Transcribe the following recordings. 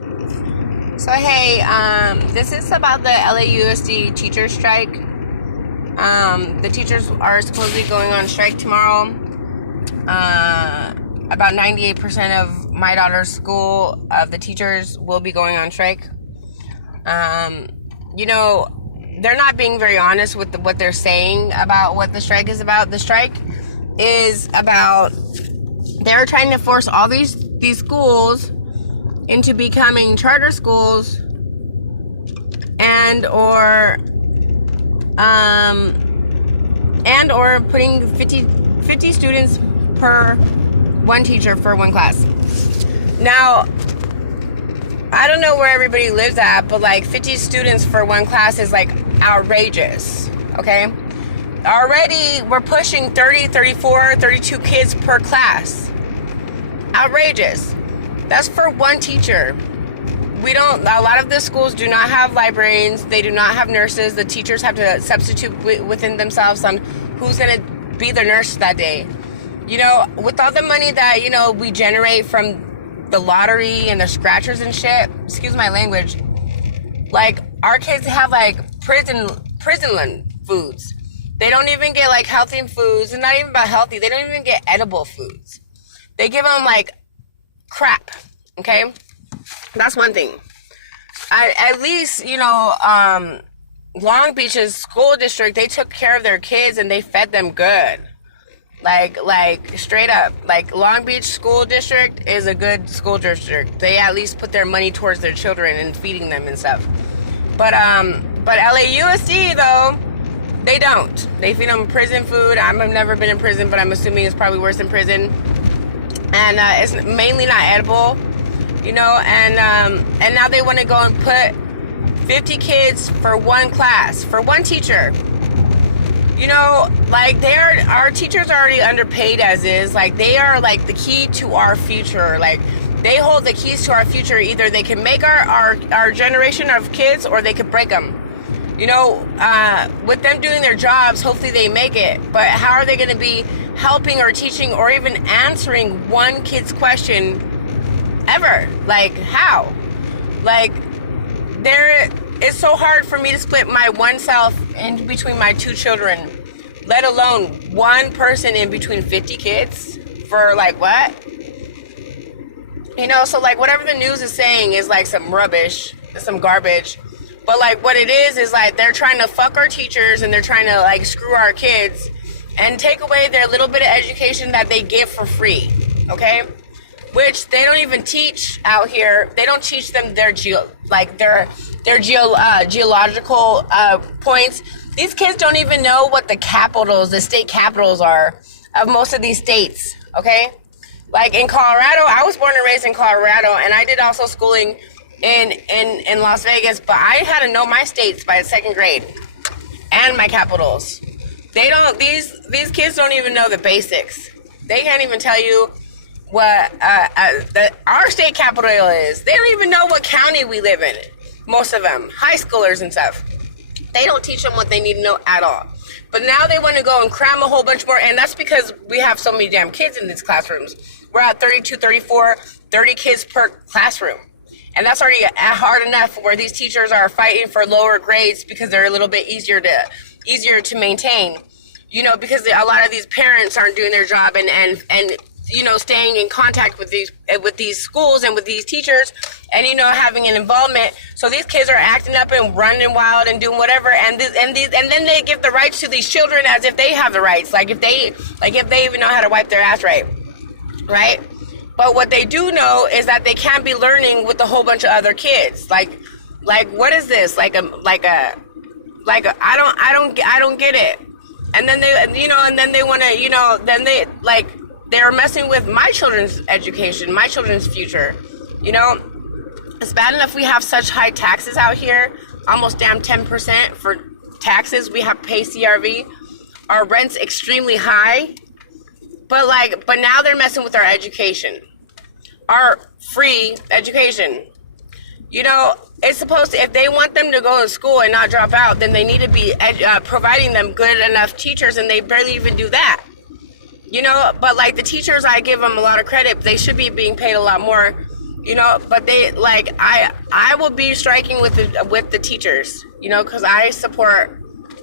So hey, this is about the LAUSD teacher strike. The teachers are supposedly going on strike tomorrow. About 98% of my daughter's school of the teachers will be going on strike. You know, they're not being very honest with what they're saying about what the strike is about. The strike is about they're trying to force all these schools into becoming charter schools and or putting 50 students per one teacher for one class. Now, I don't know where everybody lives at, but like 50 students for one class is like outrageous, okay? Already we're pushing 30, 34, 32 kids per class. Outrageous. That's for one teacher. A lot of the schools do not have librarians. They do not have nurses. The teachers have to substitute within themselves on who's going to be the nurse that day. With all the money that, we generate from the lottery and the scratchers and shit, excuse my language, like, our kids have, like, prison foods. They don't even get, like, healthy foods. It's not even about healthy. They don't even get edible foods. They give them, like, crap, okay? That's one thing. At least, Long Beach's school district, they took care of their kids and they fed them good. Like straight up. Like, Long Beach school district is a good school district. They at least put their money towards their children and feeding them and stuff. But LAUSD, though, they don't. They feed them prison food. I've never been in prison, but I'm assuming it's probably worse than prison. And it's mainly not edible, and now they want to go and put 50 kids for one class, for one teacher. Our teachers are already underpaid as is. Like, they are like the key to our future. Like, they hold the keys to our future. Either they can make our generation of kids, or they could break them. With them doing their jobs, hopefully they make it. But how are they going to be helping or teaching or even answering one kid's question ever? Like, how? Like, it's so hard for me to split my one self in between my two children, let alone one person in between 50 kids for, like, what? So, like, whatever the news is saying is, like, some rubbish, some garbage. But, like, what it is, like, they're trying to fuck our teachers and they're trying to, like, screw our kids and take away their little bit of education that they give for free, okay? Which they don't even teach out here. They don't teach them their geological points. These kids don't even know what the state capitals are of most of these states, okay? Like, in Colorado, I was born and raised in Colorado, and I did also schooling in Las Vegas, but I had to know my states by the second grade and my capitals. These kids don't even know the basics. They can't even tell you what our state capital is. They don't even know what county we live in. Most of them, high schoolers and stuff. They don't teach them what they need to know at all. But now they want to go and cram a whole bunch more, and that's because we have so many damn kids in these classrooms. We're at 32, 34, 30 kids per classroom. And that's already hard enough, where these teachers are fighting for lower grades because they're a little bit easier to maintain, because a lot of these parents aren't doing their job and staying in contact with these schools and with these teachers and, having an involvement. So these kids are acting up and running wild and doing whatever. And then they give the rights to these children as if they have the rights. Like if they even know how to wipe their ass right. But what they do know is that they can't be learning with a whole bunch of other kids. Like what is this? I don't get it. And then they want to, they're messing with my children's education, my children's future. It's bad enough we have such high taxes out here, almost damn 10% for taxes. We have to pay CRV. Our rent's extremely high. But now they're messing with our education, our free education. It's supposed to, if they want them to go to school and not drop out, then they need to be providing them good enough teachers, and they barely even do that. But like the teachers, I give them a lot of credit. They should be being paid a lot more you know, but they like I will be striking with the teachers, you know, because I support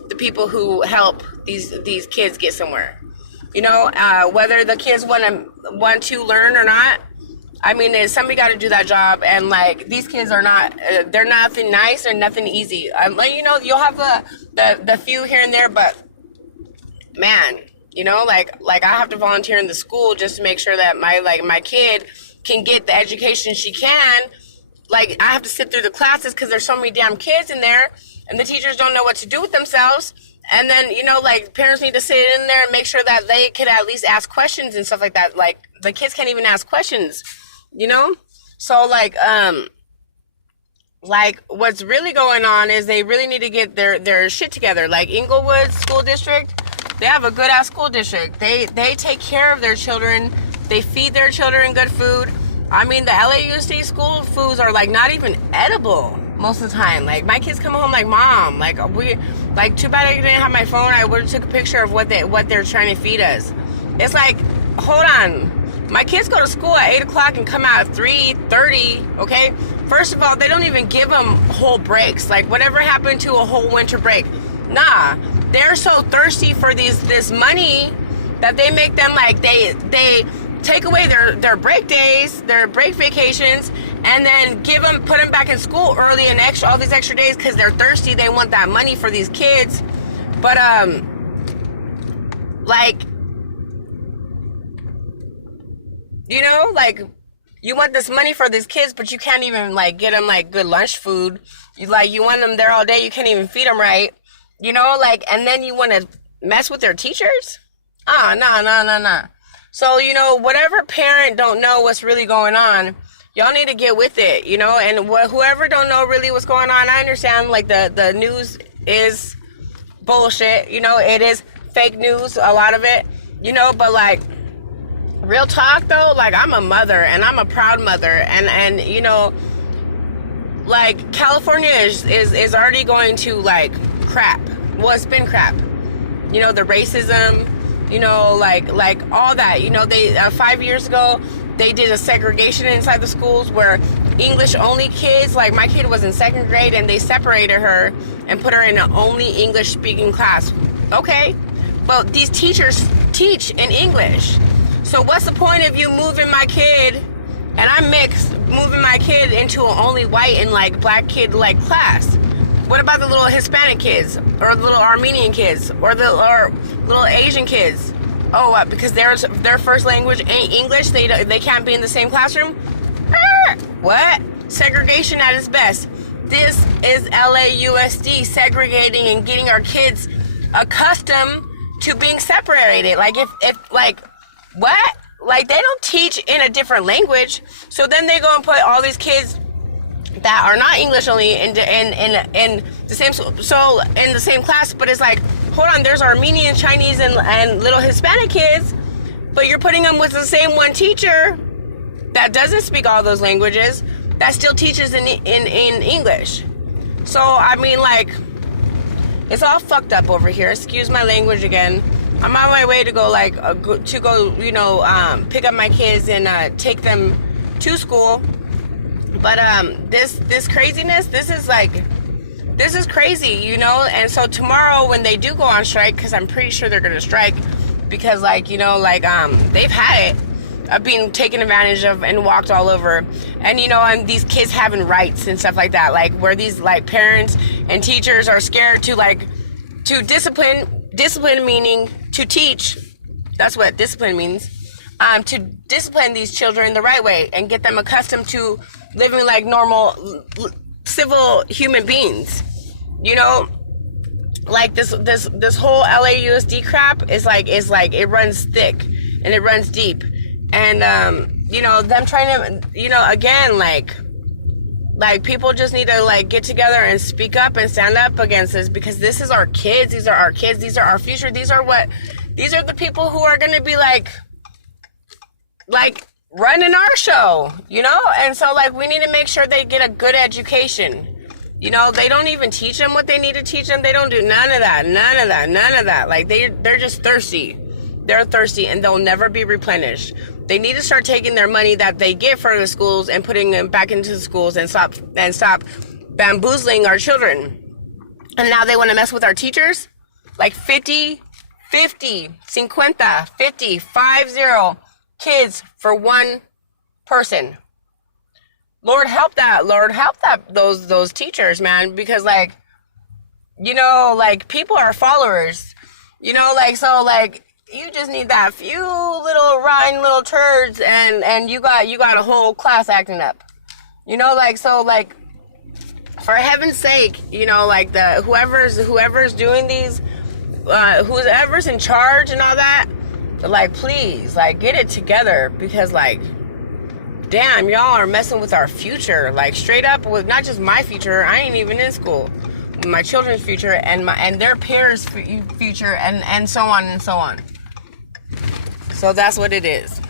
the people who help these kids get somewhere, you know, whether the kids want to learn or not. I mean, somebody got to do that job, and like these kids are not, they're nothing nice or nothing easy. You know, you'll have the few here and there, but man, you know, like I have to volunteer in the school just to make sure that my kid can get the education she can. Like I have to sit through the classes because there's so many damn kids in there, and the teachers don't know what to do with themselves. And then, you know, like parents need to sit in there and make sure that they could at least ask questions and stuff like that. Like the kids can't even ask questions. You know, so like what's really going on is they really need to get their shit together. Like Inglewood School District, they have a good ass school district. They take care of their children. They feed their children good food. I mean, the LAUSD school foods are like not even edible most of the time. Like my kids come home like, Mom, like too bad I didn't have my phone. I would have took a picture of what they're trying to feed us. It's like, hold on. My kids go to school at 8 o'clock and come out at 3:30, okay? First of all, they don't even give them whole breaks. Like, whatever happened to a whole winter break? Nah. They're so thirsty for this money that they make them, like, they take away their break days, their break vacations, and then put them back in school early and all these extra days because they're thirsty. They want that money for these kids. But, like... You know, like, you want this money for these kids, but you can't even, like, get them, like, good lunch food. You want them there all day, you can't even feed them right. You know, like, and then you want to mess with their teachers? Nah. So, you know, whatever parent don't know what's really going on, y'all need to get with it, you know? And whoever don't know really what's going on, I understand, like, the news is bullshit. You know, it is fake news, a lot of it. You know, but, like... Real talk though, like I'm a mother and I'm a proud mother, and you know, like California is already going to like crap. Well, it's been crap. You know, the racism, you know, like all that. You know, they 5 years ago they did a segregation inside the schools where English only kids, like my kid was in 2nd grade and they separated her and put her in an only English speaking class. Okay, well these teachers teach in English. So what's the point of you moving my kid, and I'm mixed, moving my kid into an only white and like black kid like class? What about the little Hispanic kids, or the little Armenian kids, or little Asian kids? Oh, what, because their first language ain't English, they can't be in the same classroom? What? Segregation at its best. This is LAUSD segregating and getting our kids accustomed to being separated. Like if like, what? Like they don't teach in a different language, so then they go and put all these kids that are not English only in the same class. But it's like, hold on, there's Armenian, Chinese, and little Hispanic kids, but you're putting them with the same one teacher that doesn't speak all those languages, that still teaches in English. So I mean, like, it's all fucked up over here. Excuse my language again. I'm on my way to go, you know, pick up my kids and take them to school. But this craziness, this is crazy, you know. And so tomorrow when they do go on strike, because I'm pretty sure they're gonna strike, because like, you know, like they've had it of being taken advantage of and walked all over, and you know, and these kids having rights and stuff like that, like where these like parents and teachers are scared to discipline meaning to teach. That's what discipline means. To discipline these children the right way and get them accustomed to living like normal civil human beings. You know, like this whole LAUSD crap is like it runs thick and it runs deep. And you know, them trying to, you know, again, like people just need to like get together and speak up and stand up against this, because this is our kids. These are our kids. These are our future. These are the people who are going to be like running our show, you know? And so like we need to make sure they get a good education. You know, they don't even teach them what they need to teach them. They don't do none of that. Like they're just thirsty. They're thirsty and they'll never be replenished. They need to start taking their money that they get for the schools and putting it back into the schools and stop bamboozling our children. And now they want to mess with our teachers? Like 50 kids for one person. Lord help those teachers, man, because like, you know, like people are followers, you know, like, so like you just need that few little rotten little turds and you got a whole class acting up, you know, like, so like for heaven's sake, you know, like the whoever's doing these, whoever's in charge and all that, like please, like get it together, because like damn, y'all are messing with our future, like straight up, with not just my future. I ain't even in school. My children's future and their parents' future and so on and so on. So that's what it is.